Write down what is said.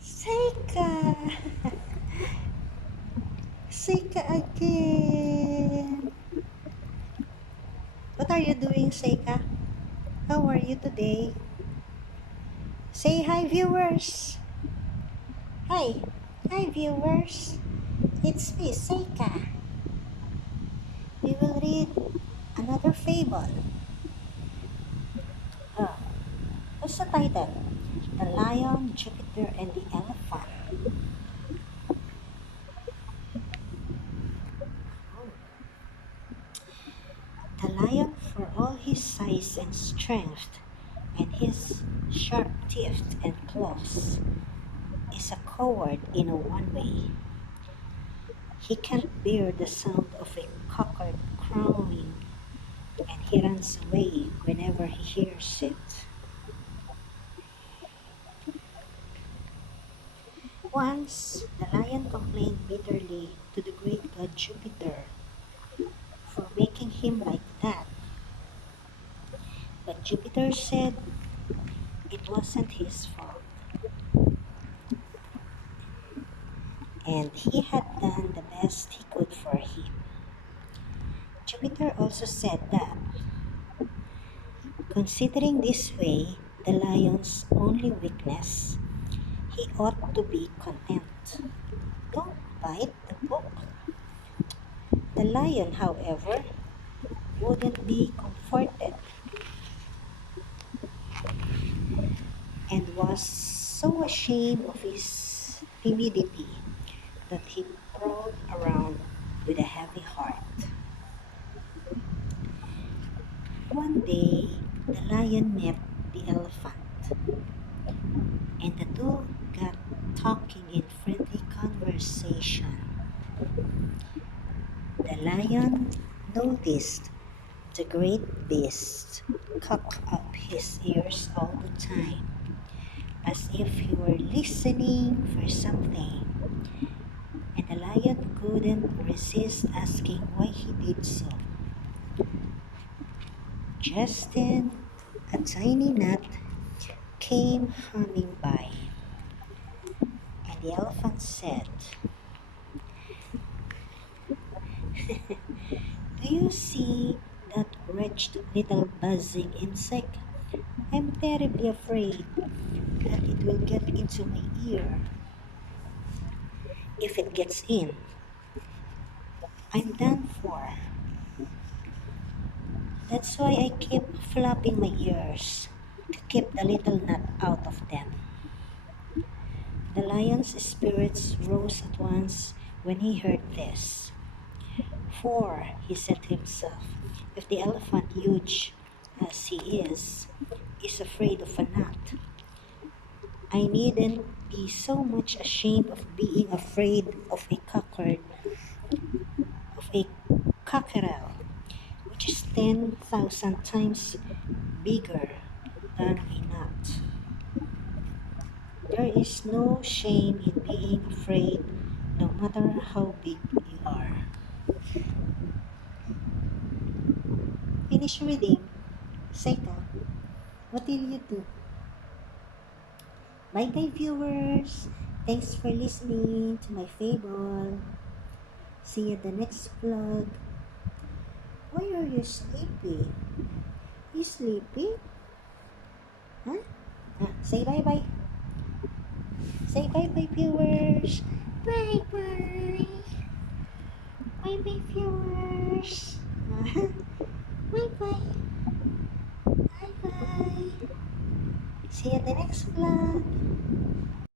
Seika! Seika again! What are you doing, Seika? How are you today? Say hi, viewers! Hi! Hi, viewers! It's me, Seika. We will read another fable. Uh, what's the title? The Lion, Jupiter, and the Elephant. The lion, for all his size and strength, and his sharp teeth and claws, is a coward in a one way. He can't bear the sound of a cocker crowing, and he runs away whenever he hears it. Once, the lion complained bitterly to the great god Jupiter for making him like that, but Jupiter said it wasn't his fault, and he had done the best he could for him. Jupiter also said that, considering this way the lion's only weakness, he ought to be content. Don't bite the book. The lion, however, wouldn't be comforted and was so ashamed of his timidity that he crawled around with a heavy heart. One day, the lion met the elephant, and the two got talking in friendly conversation. The lion noticed the great beast cock up his ears all the time, as if he were listening for something, and the lion couldn't resist asking why he did so. Just then, a tiny gnat came humming by, and the elephant said, "Do you see that wretched little buzzing insect? I'm terribly afraid that it will get into my ear. If it gets in, I'm done for. That's why I keep flapping my ears to keep the little nut out of them." The lion's spirits rose at once when he heard this. For, he said to himself, if the elephant, huge as he is afraid of a gnat, I needn't be so much ashamed of being afraid of a cockard, of a cockerel, which is 10,000 times bigger than a gnat. There is no shame in being afraid, no matter how big you are. Finish reading. Seika, what did you do? Bye bye, viewers. Thanks for listening to my fable. See you at the next vlog. Why are you sleepy? You sleepy? Huh? Say bye bye. Say bye bye, viewers. Bye bye. Bye bye, viewers. Bye bye. Bye bye. See you at the next vlog.